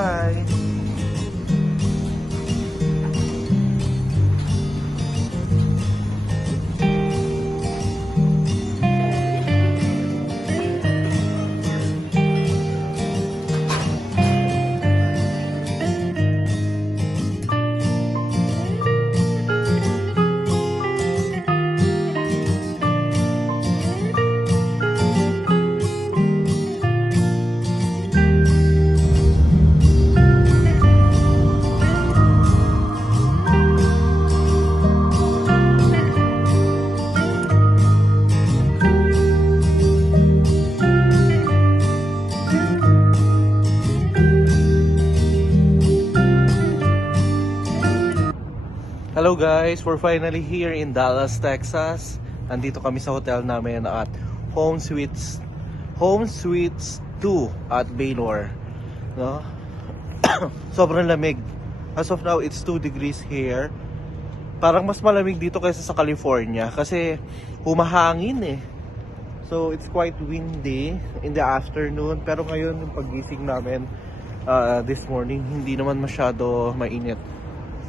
Bye! Hello guys, we're finally here in Dallas, Texas. Nandito kami sa hotel namin at Home Suites 2 at Baylor. No? Sobrang lamig. As of now, it's 2 degrees here. Parang mas malamig dito kaysa sa California kasi humahangin eh. So it's quite windy in the afternoon. Pero ngayon yung paggising namin this morning, hindi naman masyado mainit.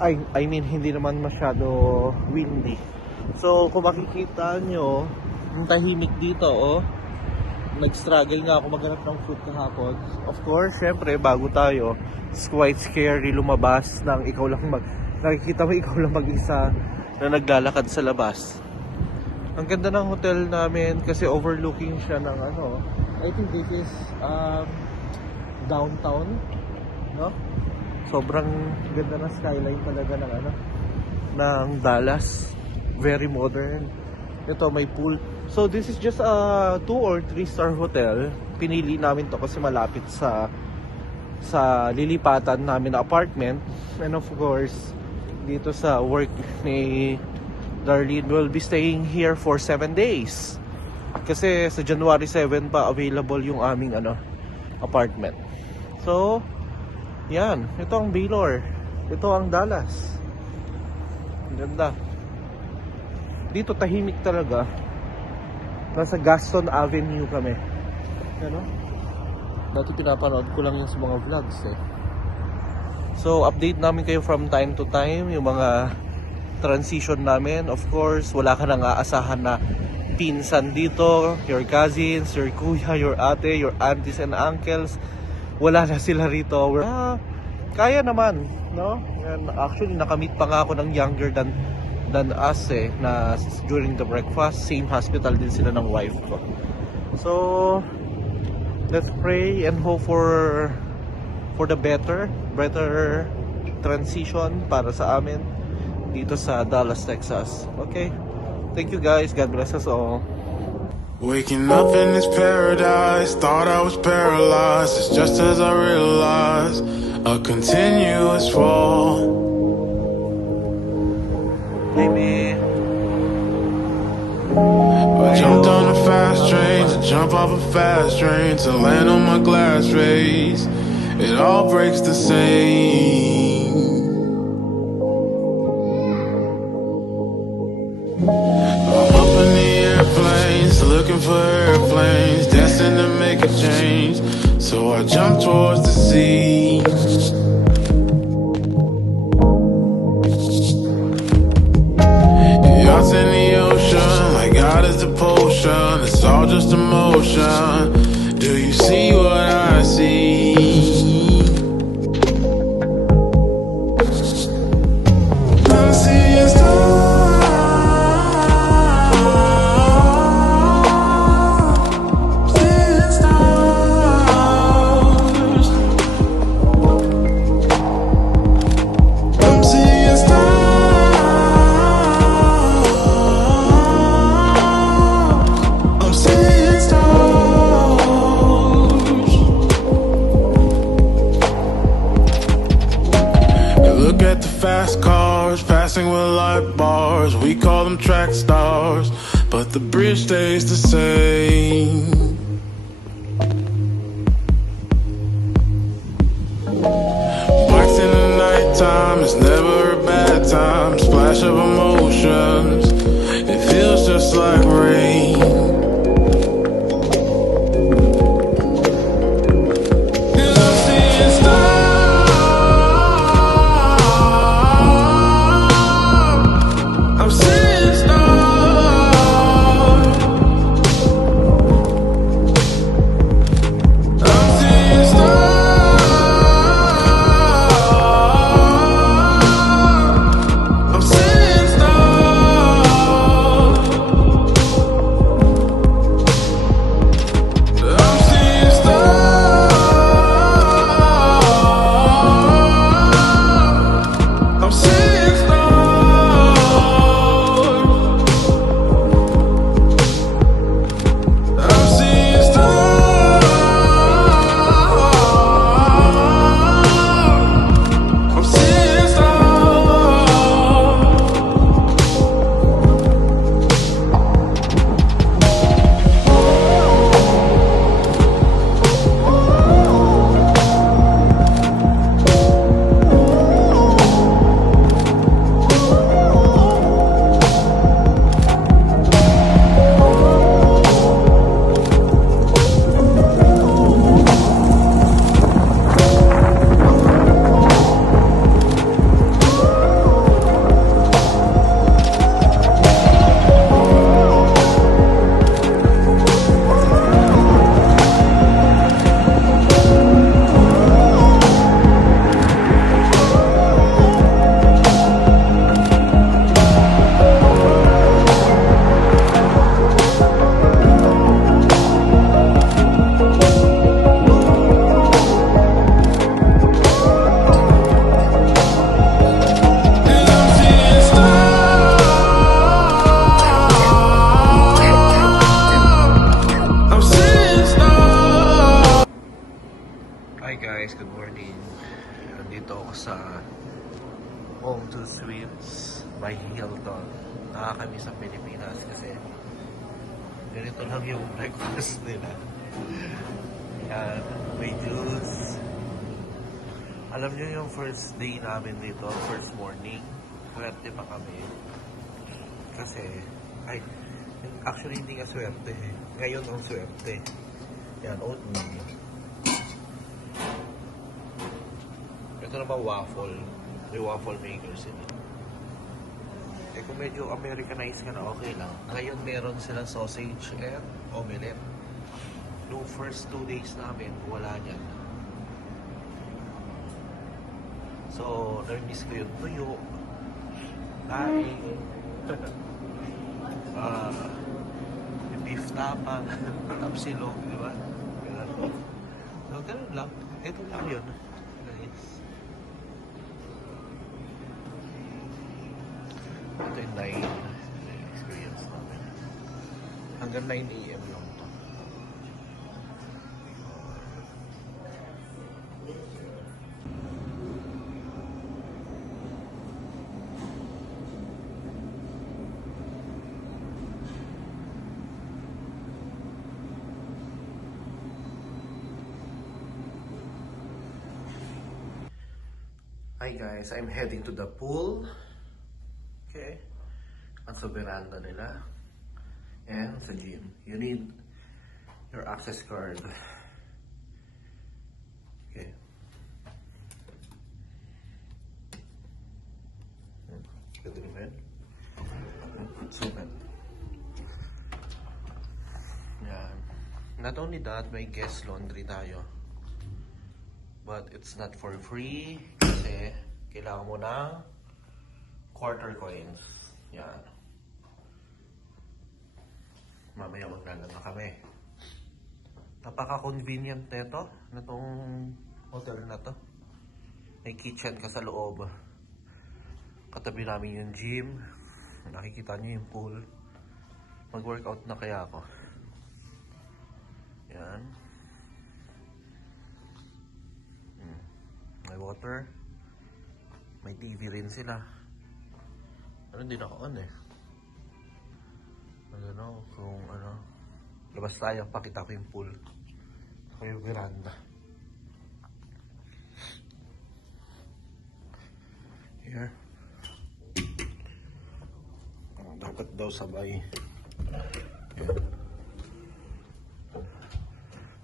I mean, hindi naman masyado windy. So, kung makikita nyo, yung tahimik dito, oh. Nag-struggle nga ako maghanap ng food kahapon. Of course, syempre, bago tayo, it's quite scary lumabas ng ikaw lang nakikita mo ikaw lang mag-isa na naglalakad sa labas. Ang ganda ng hotel namin kasi overlooking siya ng ano, I think this is downtown, no? Sobrang ganda ng skyline talaga ng ano, ng Dallas. Very modern. Ito may pool. So this is just a 2 or 3 star hotel. Pinili namin to kasi malapit sa lilipatan namin na apartment. And of course, dito sa work ni Darlene, will be staying here for 7 days. Kasi sa January 7 pa available yung aming ano, apartment. So yan, ito ang Baylor. Ito ang Dallas. Ganda. Dito tahimik talaga. Nasa Gaston Avenue kami. Ano? Dati pinapanood ko lang yung sa mga vlogs eh. So update namin kayo from time to time yung mga transition namin. Of course, wala ka nang aasahan na pinsan dito, your cousins, your kuya, your ate, your aunties and uncles. Wala na sila rito. Kaya naman, no? And actually, nakamit pa nga ako ng younger than us eh, na during the breakfast. Same hospital din sila ng wife ko. So, let's pray and hope for the better transition para sa amin dito sa Dallas, Texas. Okay? Thank you guys. God bless us all. Waking up in this paradise, thought I was paralyzed. It's just as I realized, a continuous fall. Hey man. I jumped on a fast train to jump off a fast train to land on my glass face. It all breaks the same. Looking for airplanes, destined to make a change. So I jumped towards the sea. Yachts in the ocean, like God is the potion. It's all just emotion. Do you see what I see? I'm seeing stars. Fast cars passing with light bars, we call them track stars, but the bridge stays the same. Bikes in the nighttime, it's never a bad time. Splash of emotions, it feels just like rain. God guys, good morning. Nandito ako sa Home to Sweets by Hilton. Kami sa Pilipinas kasi ganito lang yung breakfast nila. Yan, may juice. Alam nyo yung first day namin dito, first morning, swerte pa kami. Kasi, actually hindi nga swerte eh. Ngayon ang swerte. Yan, oatmeal. Ito naman waffle. May waffle maker sila. Eh kung medyo Americanized ka na, okay lang. Ngayon meron silang sausage and omelette. Noong first 2 days namin, wala niyan. So, na-miss ko yung tuyo. Kain. Yung beef tapa. Tapsilog, di ba? So, ganun lang. Ito lang yun. Nice. Ito yung 9 experience namin. Hanggang 9 AM lang to. Hi guys, I'm heading to the pool. Okay. At sa veranda nila. And sa gym. You need your access card. Okay. Ganda naman. It's open. Yan. Not only that, may guest laundry tayo. But it's not for free kasi kailangan mo ng quarter coins. Yan. Mamaya maglalala kami. Napaka-convenient nito na tong hotel na to. May kitchen ka sa loob. Katabi namin yung gym. Nakikita nyo yung pool. Mag-workout na kaya ako. Yan. May water. May TV rin sila. Pero hindi naka-on eh. I don't know kung ano. Labas tayo, pakita ko yung pool. Ito yung veranda. Here. Dapat daw sabay. Okay.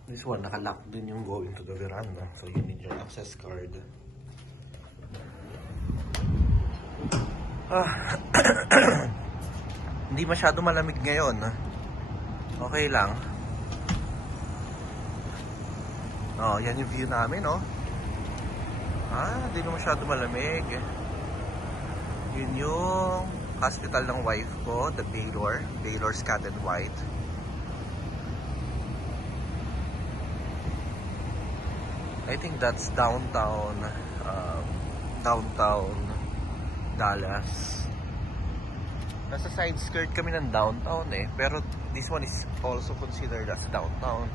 This one, naka-lock din yung going to the veranda. So you need your access card. Hindi masyado malamig ngayon. Okay lang. Oh, yan yung view namin, oh. Hindi na masyado malamig. Yun yung hospital ng wife ko, the Baylor Scott and White. I think that's downtown Dallas. Nasa side skirt kami ng downtown eh, pero this one is also considered as downtown.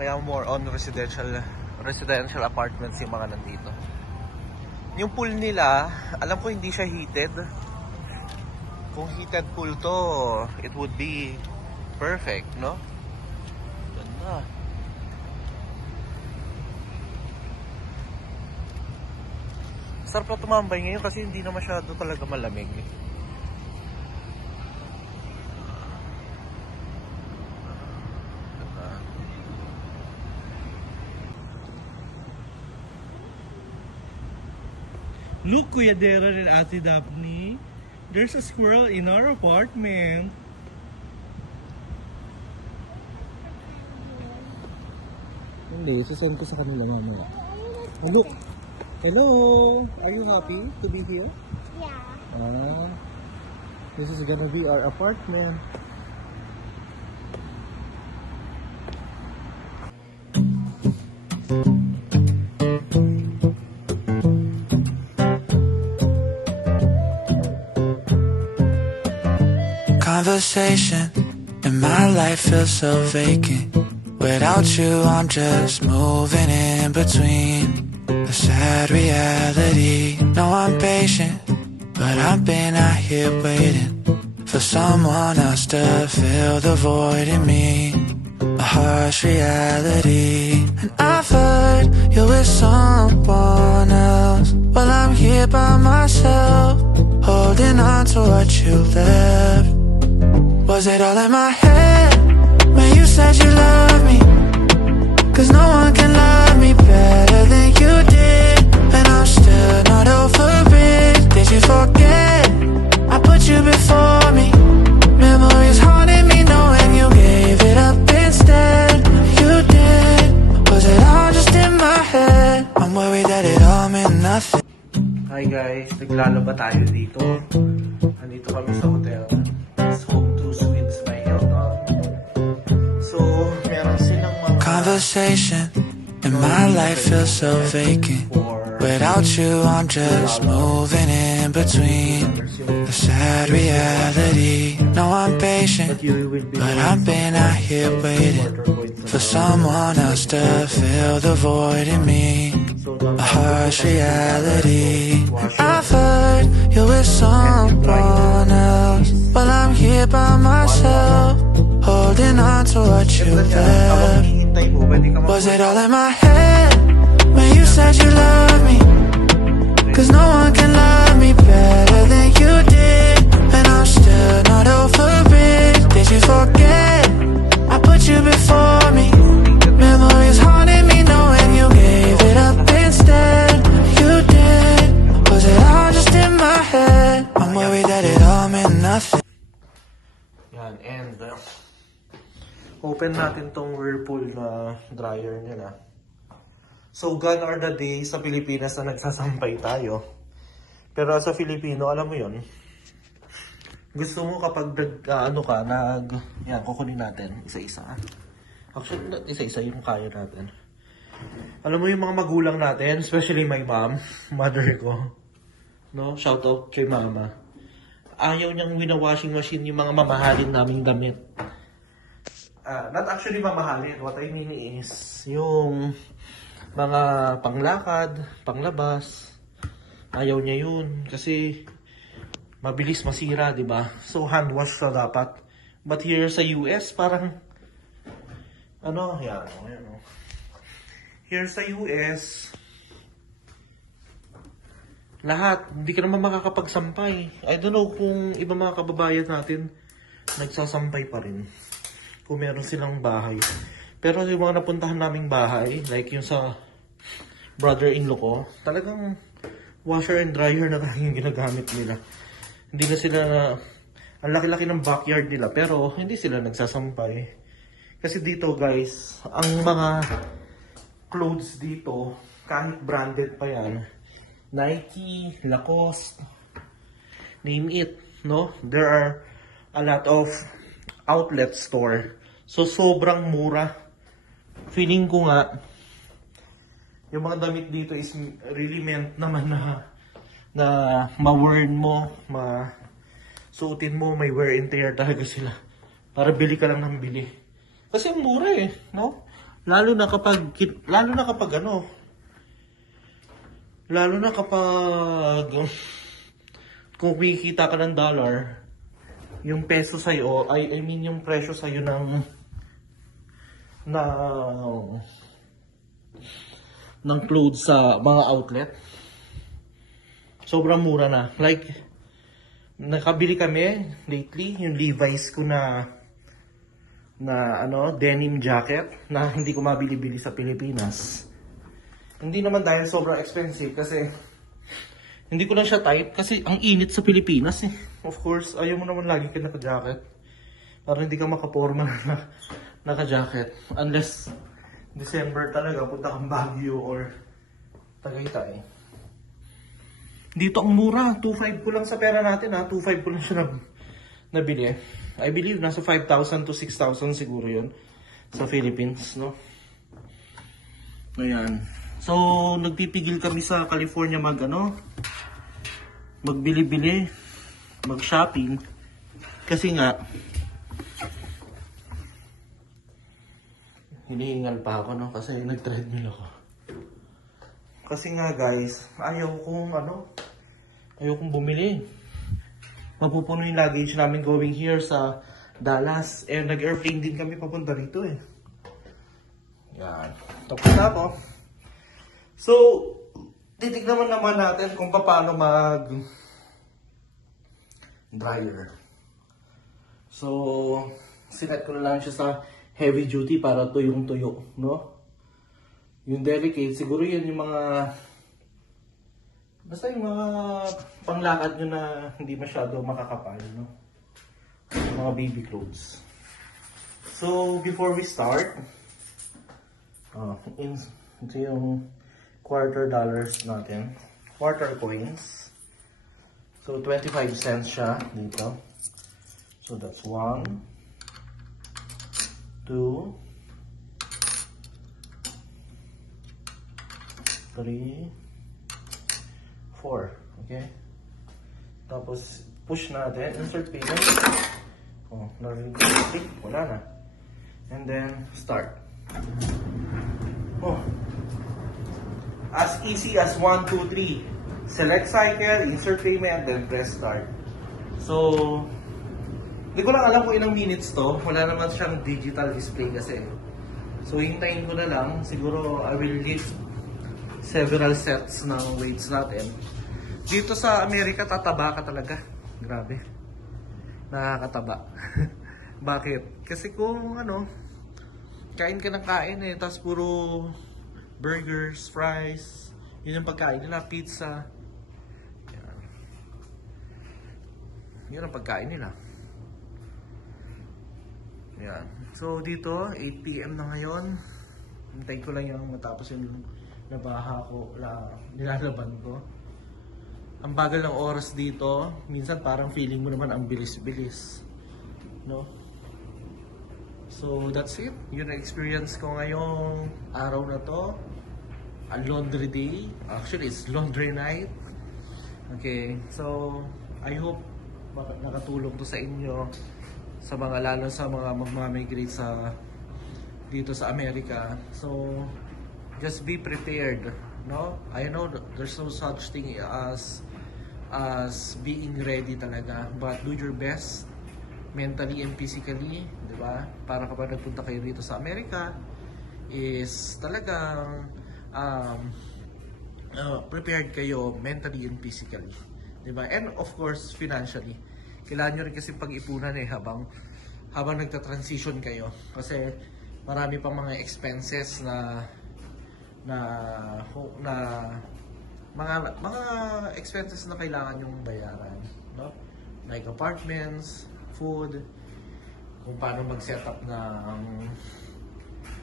Kaya more on residential apartments yung mga nandito. Yung pool nila, alam ko hindi siya heated. Kung heated pool to, it would be perfect, no? Ganda. Sarap na tumambay ngayon kasi hindi na masyado talaga malamig. Look, Kuya Darren and Ate Daphne, there's a squirrel in our apartment. Hindi, sasend ko sa kanila mamaya. Oh, look! Hello! Are you happy to be here? Yeah. This is gonna be our apartment. Conversation and my life feels so vacant Without you, I'm just moving in between the sad reality. No, I'm patient, but I've been out here waiting for someone else to fill the void in me. A harsh reality. And I've heard you're with someone else. Well, I'm here by myself, holding on to what you left. Was it all in my head when you said you love me? 'Cause no one can love me better than you did, and I'm still not over it. Did you forget I put you before me? Memories haunting me knowing you gave it up instead. You did. Was it all just in my head? I'm worried that it all meant nothing. Hi guys, naglalaba tayo dito. Andito kami sa hotel. It's Home 2 Suites by Hilton. So, meron silang mga Conversation and my life feels so vacant. Without you, I'm just moving in between the sad reality. No, I'm patient, but I've been out here waiting for someone else to fill the void in me. A harsh reality. I've heard you're with someone else. Well, I'm here by myself, holding on to what you left. Was it all in my head when you said you love me? 'Cause no one can love me better than you did, and I'm still not over it. Did you forget I put you before me? Memories haunting me knowing you gave it up instead. You did. Was it all just in my head? I'm worried that it all meant nothing. yan, and open natin tong Whirlpool na dryer nila. So, gone are the days sa Pilipinas na nagsasampay tayo. Pero sa Filipino, alam mo yon, gusto mo kapag yan, kukunin natin isa-isa. Actually, not isa-isa yung kaya natin. Alam mo yung mga magulang natin, especially my mom, mother ko, no? Shout out kay mama. Ayaw niyang wina-washing machine yung mga mamahalin naming damit. Not actually mamahalin. What I mean is, yung mga panglakad, panglabas, ayaw niya yun. Kasi, mabilis masira, di ba? So, hand wash na dapat. But here sa US, parang, yan. Here sa US, lahat, hindi ka naman makakapagsampay. I don't know kung iba mga kababayan natin, nagsasampay pa rin. Kung meron silang bahay. Pero yung mga napuntahan naming bahay, like yung sa brother-in-law ko, talagang washer and dryer na yung ginagamit nila. Hindi na sila, ang laki-laki ng backyard nila, pero hindi sila nagsasampay. Kasi dito guys, ang mga clothes dito, kahit branded pa yan, Nike, Lacoste, name it, no? There are a lot of outlet store. So, sobrang mura. Feeling ko nga, yung mga damit dito is really meant naman na ma-wear mo, suotin mo, may wear and tear talaga sila. Para bili ka lang ng bili. Kasi ang mura eh, no? Lalo na kapag kung kumikita ka ng dollar, yung peso sa'yo, I mean yung presyo sa'yo ng clothes sa mga outlet, sobrang mura na. Like, nakabili kami lately, yung Levi's ko na denim jacket na hindi ko mabili-bili sa Pilipinas. Hindi naman dahil sobrang expensive kasi hindi ko lang siya type kasi ang init sa Pilipinas eh. Of course, ayaw mo naman lagi ka naka-jacket. Para hindi ka makaporma na naka-jacket. Unless December talaga, punta kang Baguio or Tagaytay. Dito ang mura. 2.5 ko lang sa pera natin ha. 2.5 ko lang siya nabili. I believe nasa 5,000 to 6,000 siguro yun sa Philippines, no? Ayan. So, nagpipigil kami sa California magbili-bili, mag-shopping. Kasi nga, hinihingal pa ako, no? Kasi nag-treadmill ako. Kasi nga guys, ayaw kong bumili. Mapupuno yung luggage namin going here sa Dallas. Nag-airplane din kami papunta rito eh. Yan. Tapos na ako. So, titignan naman natin kung paano mag-dryer. So, sinet ko na lang siya sa heavy duty para tuyong-tuyo, no? Yung delicate, siguro yan yung mga... Basta yung mga panglakad nyo na hindi masyado makakapal, no? Yung mga baby clothes. So, before we start, ito yung $quarter natin. Quarter coins. So, 25 cents siya dito. So, that's 1, 2, 3, 4. Okay? Tapos, push natin. Insert payment. Oh, narinig. Wala na. And then, start. Oh. As easy as 1, 2, 3. Select cycle, insert payment, then press start. So, hindi ko lang alam kung ilang minutes to. Wala naman siyang digital display kasi. So, hintayin ko na lang. Siguro, I will lift several sets ng weights natin. Dito sa Amerika, tataba ka talaga. Grabe. Nakakataba. Bakit? Kasi kung kain ka ng kain eh, tapos puro burgers, fries, yun yung pagkain nila, pizza. Yan. Yun ang pagkain nila. Yan. So dito, 8 PM na ngayon. Hintayin ko lang yung matapos yung nabaha ko, nilalaban ko. Ang bagal ng oras dito. Minsan parang feeling mo naman ang bilis-bilis. No? So that's it. Yun ang experience ko ngayong araw na to. A laundry day. Actually, it's laundry night. Okay. So, I hope nakatulong to sa inyo. Sa mga, lalo sa mga magmamigrate dito sa Amerika. So, just be prepared, no? I know there's no such thing as being ready talaga, but do your best mentally and physically, di ba? Para kapag nagpunta kayo dito sa Amerika, is talagang prepared kayo mentally and physically, di ba? And of course, financially. Kailangan nyo rin kasi pag-ipunan habang nagta-transition kayo. Kasi marami pang mga expenses na mga expenses na kailangan yung bayaran, no? Like apartments, food, kung paano mag-set up ng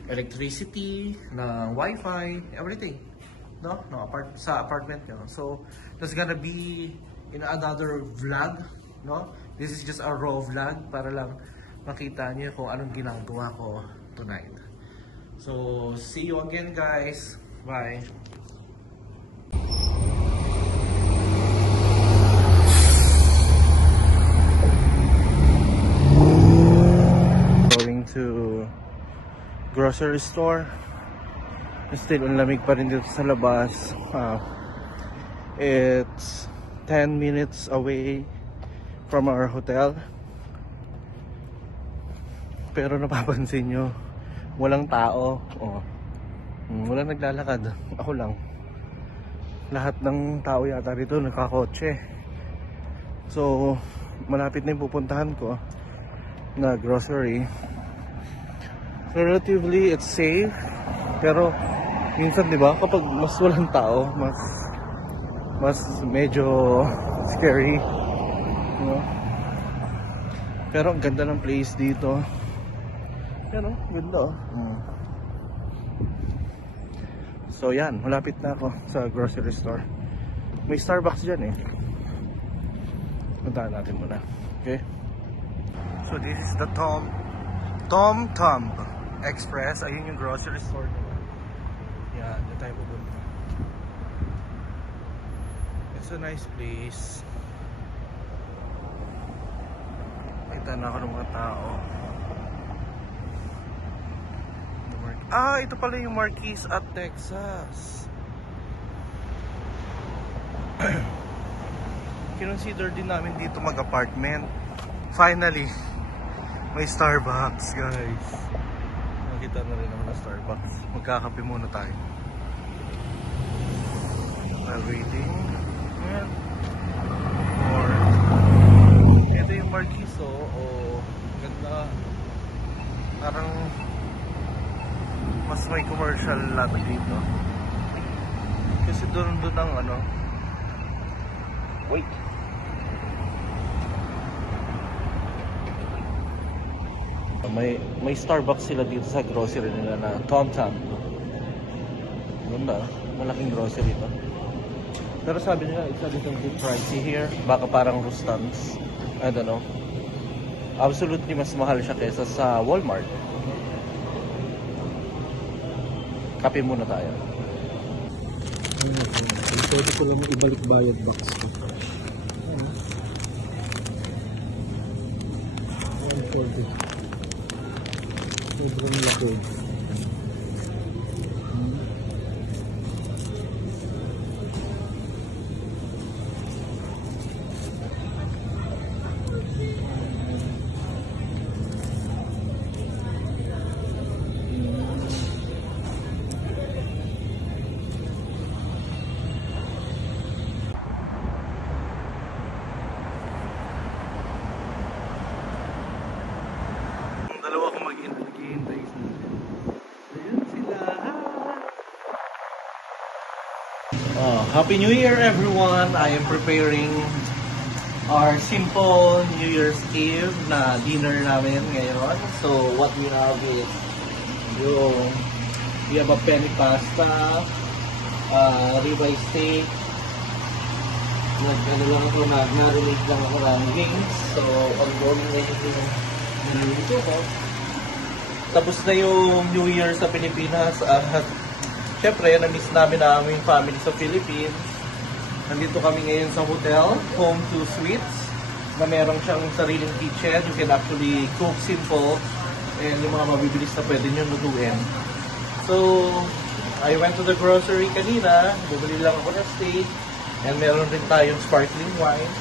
electricity, ng wifi, everything, no? Sa apartment nyo. So, there's gonna be in another vlog, no? This is just a raw vlog para lang makita niyo kung anong ginagawa ko tonight. So, see you again guys. Bye. Going to grocery store. Still ang lamig pa rin dito sa labas. It's 10 minutes away from our hotel. Pero napapansin nyo, walang tao. Walang naglalakad. Ako lang. Lahat ng tao yata rito nakakotse. So, malapit na yung pupuntahan ko na grocery. Relatively, it's safe. Pero, minsan diba, kapag mas walang tao, mas medyo scary. You know? Pero ang ganda ng place dito. Yan ganda So yan, malapit na ako sa grocery store. May Starbucks dyan puntahan natin muna. Okay? So this is the Tom Thumb Express. Ayun yung grocery store nila. Yan, dito tayo pupunta. It's a nice place. Kita na ako ng mga tao. Ah, ito pala yung Marquis at Texas. Kinonsider din namin dito mag-apartment. Finally, may Starbucks, guys. Nakita na rin naman na Starbucks. Magkakape muna tayo. While waiting. Ayan. Or, ito yung Marquis, oh. Ganda. Parang mas may commercial lot dito. Kasi doon ang ano. Wait. May Starbucks sila dito sa grocery nila na Tom Tam. Ganda, malaking grocery ito. Pero sabi nila it's a little bit pricey here. Baka parang Rustan's. I don't know. Absolutely mas mahal siya kaysa sa Walmart. Kape muna tayo. Pwede ko lang ibalik bayad box ko. $140. Sobrang laki. Dalawa akong mag-hintay sila. Ayan sila. Happy New Year everyone! I am preparing our simple New Year's Eve na dinner namin ngayon. So what we have is we have a penny pasta, ribeye steak, nag-marinate lang ako ng wings. So ongoing na yung niluluto ko. Tapos na yung New Year sa Pilipinas at syempre na-miss namin ang aming family sa Philippines. Nandito kami ngayon sa hotel, Home 2 Suites, na meron siyang sariling kitchen. You can actually cook simple and yung mga mabibilis na pwede nyo lutuin. So, I went to the grocery kanina, bumili lang ako ng steak, and meron rin tayong sparkling wine.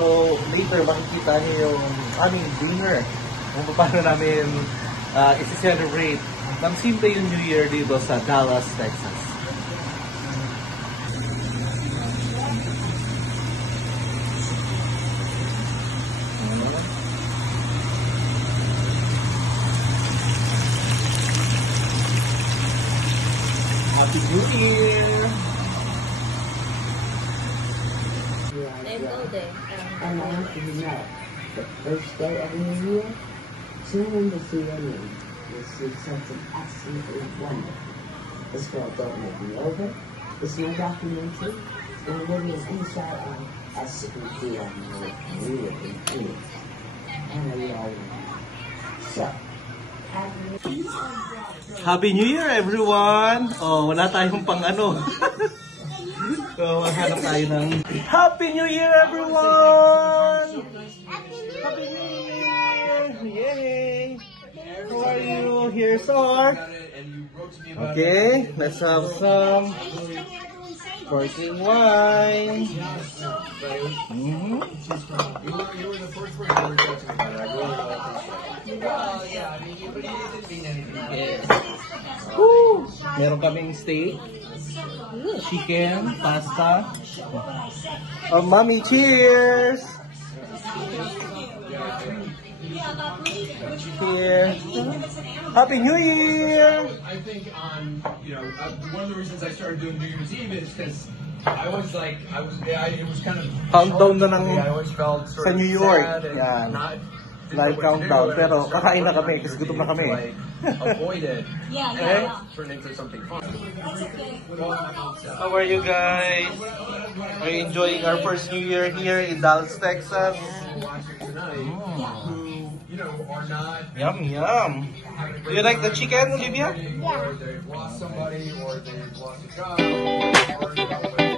So, later makikita niyo yung aming dinner. Kung paano namin isi-celebrate ng simple yung New Year dito sa Dallas, Texas. Happy New Year! And I want you to know, the first day of the new year, tune in to CNN. You'll see something absolutely wonderful. It's called Don't Make Me Over. It's no documentary. We're living inside a city here in Phoenix. And we all so, Happy New Year everyone! Oh, wala tayong pang ano. So, maghanap tayo ng Happy New Year everyone! Happy New Year! Yay! How are you? Here's our... Okay, let's have some sparkling wine. You were the first one you were talking about it. I really like this. Well, yeah, I mean, you didn't mean anything. Woo! Meron kaming steak, chicken, pasta. Oh, mommy, cheers! Cheers! Happy New Year! I think one of the reasons I started doing New Year's Eve is because I was like, it was kind of Countdown na ng I always felt sort sa of New York. sad and Yan. not Live countdown. Pero kakain na kami kasi gutom na kami. Avoid it. Okay? Turn into something fun. How are you guys? Are you enjoying our first New Year here in Dallas, Texas? Watching tonight, who are not. Yum, yum. Do you like the chicken, Olivia? Or they've lost somebody, or they've lost a job, or worried about whether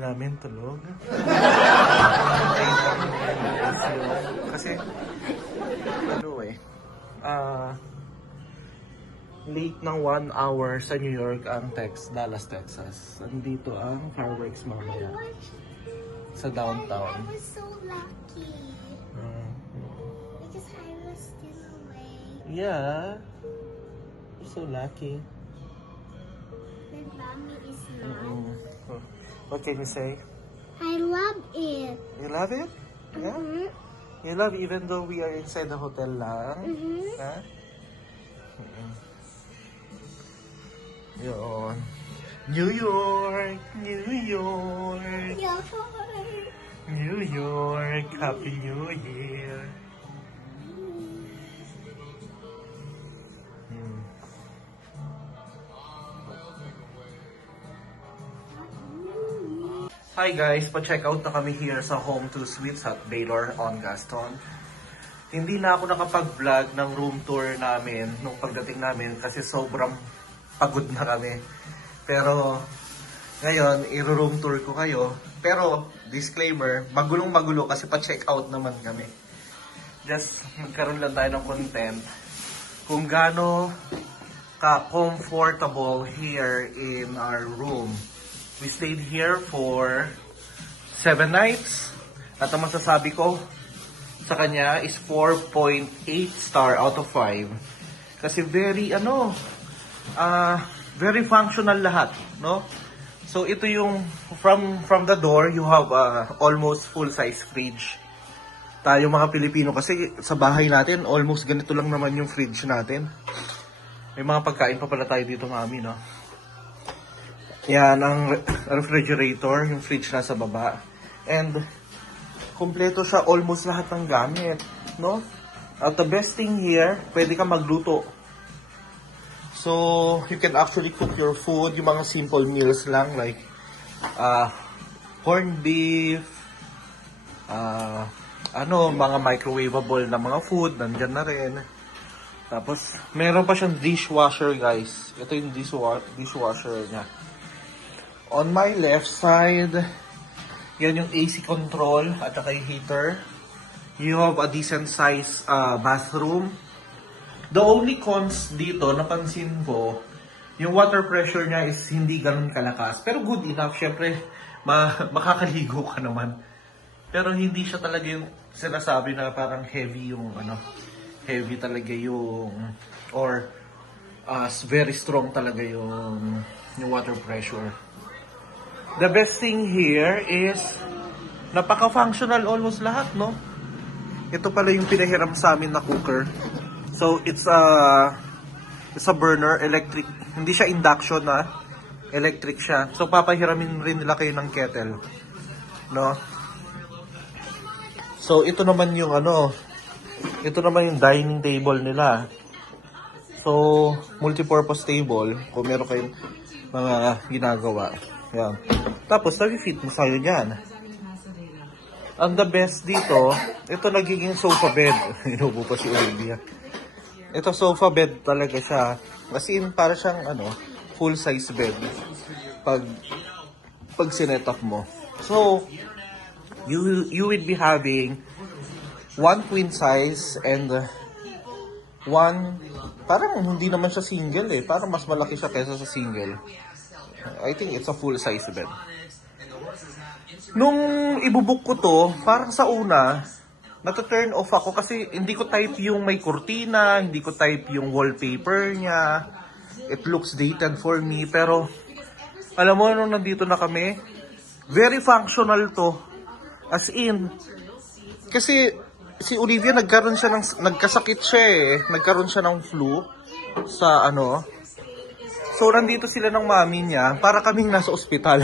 namin tulog. Kasi, late ng 1 hour sa New York ang Dallas, Texas. Nandito ang fireworks mamaya sa downtown. I was so lucky. Because I was still awake. Yeah, you're so lucky. But mommy is not. What can you say? I love it. You love it? Yeah? You love even though we are inside the hotel lang? Huh? Yun. New York! New York! New York! Happy New Year! Hi guys, pa-check out na kami here sa Home 2 Suites at Baylor on Gaston. Hindi na ako nakapag-vlog ng room tour namin nung pagdating namin kasi sobrang pagod na kami. Pero ngayon, i-room tour ko kayo. Pero disclaimer, magulong-magulo kasi pa-check out naman kami. Just magkaroon lang tayo ng content kung gaano ka-comfortable here in our room. We stayed here for 7 nights. At ang masasabi ko sa kanya is 4.8 star out of 5. Kasi very very functional lahat, no? So ito yung from the door, you have almost full size fridge. Tayo mga Pilipino kasi sa bahay natin almost ganito lang naman yung fridge natin. May mga pagkain pa pala tayo dito, mami, no? Yan ang refrigerator, yung fridge na sa baba. And kompleto siya, almost lahat ng gamit, no? At the best thing here, pwede ka magluto. So, you can actually cook your food, yung mga simple meals lang like corned beef, mga microwavable na mga food, nandyan na rin. Tapos, meron pa siyang dishwasher, guys. Ito yung dishwasher niya. On my left side, yan yung AC control at saka yung heater. You have a decent size bathroom. The only cons dito, napansin ko, yung water pressure niya is hindi ganun kalakas. Pero good enough, syempre, makakaligo ka naman. Pero hindi siya talaga yung sinasabi na parang heavy yung, heavy talaga yung, or very strong talaga yung water pressure. The best thing here is, napaka-functional almost lahat, no? Ito pala yung pinahiram sa amin na cooker. So, it's a burner, electric. Hindi siya induction, electric siya. So, papahiramin rin nila kayo ng kettle. No? So, ito naman yung yung dining table nila. So, multi-purpose table. Kung meron kayong mga ginagawa. Yan. Tapos, nag-fit mo sa'yo dyan. Ang the best dito, ito nagiging sofa bed. Inubo pa si Olivia. Ito sofa bed talaga siya. Kasi para siyang full size bed. Pag sinet up mo. So, you would be having one queen size and one, parang hindi naman siya single parang mas malaki siya kaysa sa single. I think it's a full size bed. Nung ibubuk ko to, parang sa una, nata-turn off ako kasi hindi ko type yung may kurtina, hindi ko type yung wallpaper niya. It looks dated for me, pero alam mo, nung nandito na kami, very functional to. As in, kasi si Olivia nagkasakit siya nagkaroon siya ng flu sa So, nandito sila ng mami niya para kaming nasa ospital.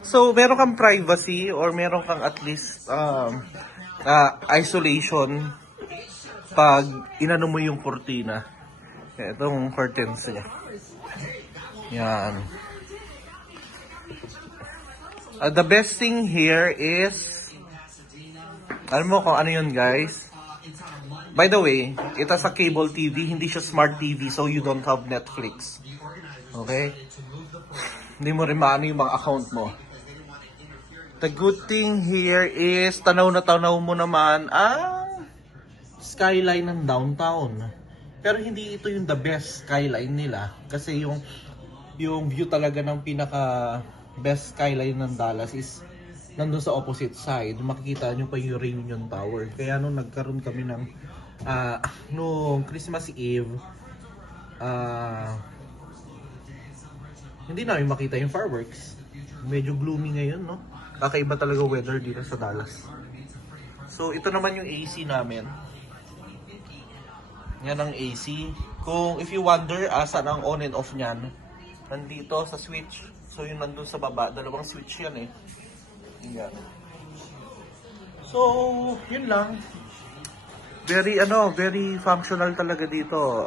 So, meron kang privacy or meron kang at least isolation pag inano mo yung kurtina. Itong curtains niya. Yan. The best thing here is, alam mo kung ano yun, guys? By the way, ito sa cable TV, hindi siya smart TV, so you don't have Netflix. Okay? Hindi mo rin maano yung mga account mo. The good thing here is tanaw na tanaw mo naman ang skyline ng downtown. Pero hindi ito yung the best skyline nila. Kasi yung view talaga ng pinaka best skyline ng Dallas is nandun sa opposite side. Makikita nyo pa yung Reunion Tower. Kaya nung nagkaroon kami ng nung Christmas Eve, hindi namin makita yung fireworks. Medyo gloomy ngayon, no? Kakaiba talaga weather dito sa Dallas. So ito naman yung AC namin. Yan ang AC. Kung if you wonder, saan ang on and off nyan, nandito sa switch. So yung nandun sa baba, dalawang switch yan eh. Yan. So, yun lang. Very functional talaga dito.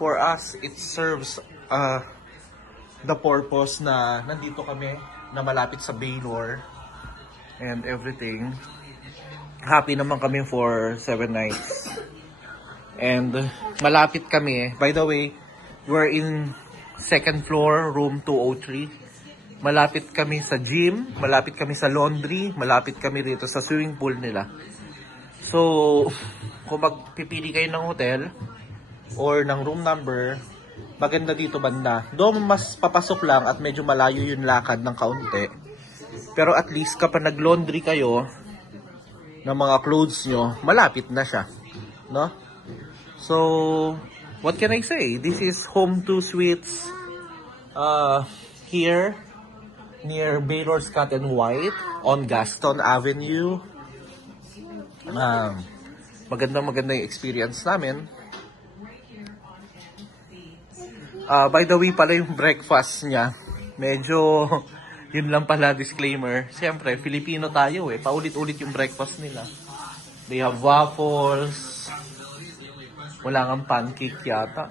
For us, it serves the purpose na nandito kami, na malapit sa Baylor and everything. Happy naman kami for 7 nights. And malapit kami. By the way, we're in second floor, room 203. Malapit kami sa gym, malapit kami sa laundry, malapit kami dito sa swimming pool nila. So, kung magpipili kayo ng hotel or ng room number, maganda dito banda. Doon mas papasok lang at medyo malayo yung lakad ng kaunti. Pero at least kapag nag-laundry kayo ng mga clothes nyo, malapit na siya. No? So, what can I say? This is Home2 Suites here near Baylor Scott and White on Gaston Avenue. Maganda yung experience namin. By the way pala yung breakfast niya, medyo yun lang pala disclaimer. Siyempre, Filipino tayo eh. Paulit-ulit yung breakfast nila. They have waffles. Wala kang pancake yata.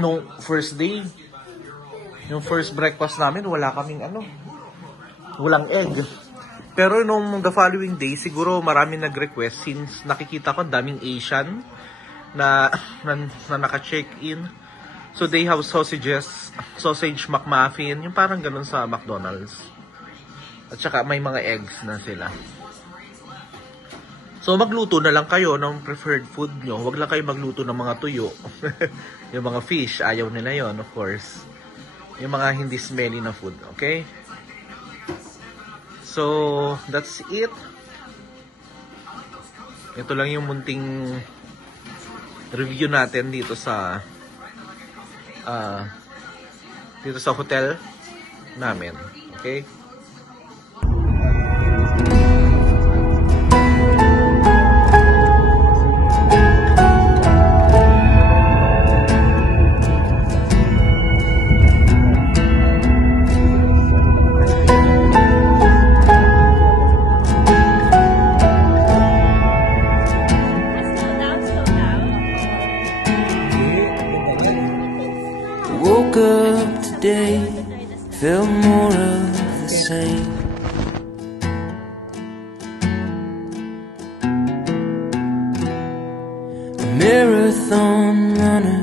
Nung first day, yung first breakfast namin, wala kaming walang egg. Pero nung the following day, siguro marami nag-request since nakikita ko daming Asian na naka-check-in. So they have sausage McMuffin, yung parang ganun sa McDonald's. At saka may mga eggs na sila. So magluto na lang kayo ng preferred food nyo. Huwag lang kayo magluto ng mga tuyo. Yung mga fish, ayaw nila yon, of course. Yung mga hindi smelly na food, okay? So, that's it. Ito lang yung munting review natin dito sa hotel namin. Okay? Woke up today, felt more of the same. A marathon runner